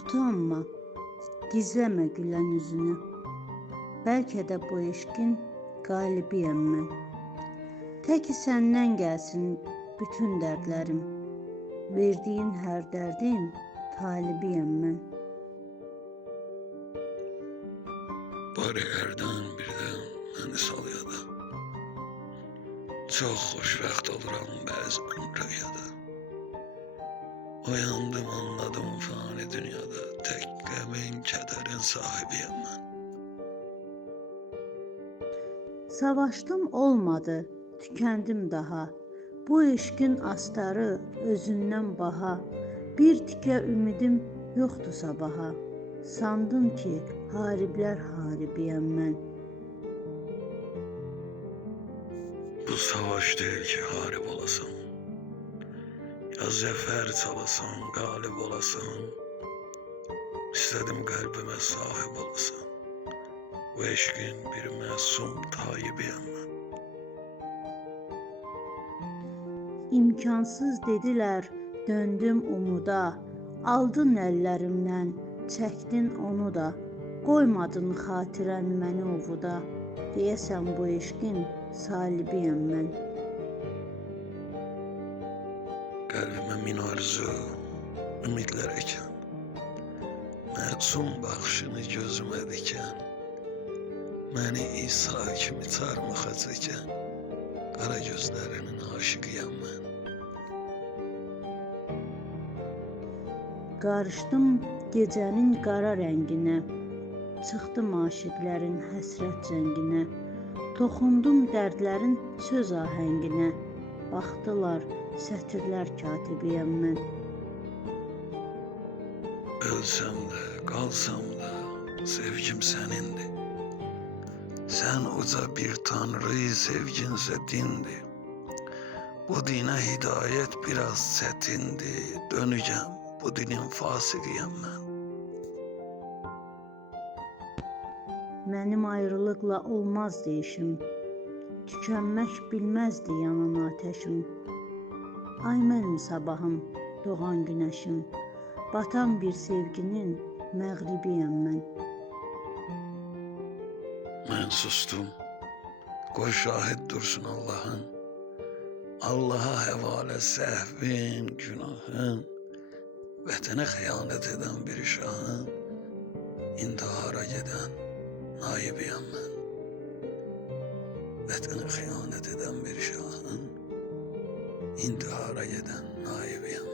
Utanma, gizleme gülen yüzünü. Belki de bu eşkin qalibiyəm mən. Təki səndən gəlsin bütün dərdlərim. Verdiyin hər dərdin talibiyəm mən. Bari hərdən birdən məni sal yada. Çox xoşbəxt oluram bəzən rüyada. Oyandım anladım fani dünyada. Tək qəmin kədərin sahibiyəm mən. Savaşdım olmadı, tükəndim daha. Bu eşkin astarı özündən baha. Bir tikə ümidim yoxdur sabaha. Sandım ki, hariblər haribiyəm mən. Bu savaş değil ki harip olasın. Ya zəfər çalasan, qalib olasan. İstədim qəlbimə sahib olasan. Bu eşqin bir məsum taibiyəm mən. İmkansız dedilər, döndüm umuda. Aldın əllərimdən, çəkdin onu da. Qoymadın xatirən məni ovuda. Deyəsən bu eşqin salibiyəm mən. Qəlbimə min arzu, ümidlər əkən. Məsum baxışını gözümə dikən. Məni İsa kimi çarmıxa çəkən. Qara gözlərinin aşıqıyam mən. Qarışdım gecənin qara rənginə. Çıxdım aşiqlərin həsrət cənginə. Toxundum dərdlərin söz ahənginə. Baxdılar, sətirlər katibiyəm mən. Ölsəm də, qalsam da, sevgim sənindir. Sən uca bir tanrı, sevginsə dindir. Bu dinə hidayət biraz çətindir. Dönəcəm, bu dinin fasiqiyəm mən. Mənim ayrılıqla olmaz deyişim. Tükənmək bilməzdi yanan ateşim. Ay mənim sabahım, doğan günəşim. Batan bir sevginin məğribiyəm mən. Mən sustum. Qoy şahid dursun Allah'ın. Allah'a həvalə səhvin, günahın. Vətənə xəyanət edən bir şahın. İntihara gedən naibiyəm mən. Vətənə xəyanət edən bir şahın. İntihara gedən naibiyəm.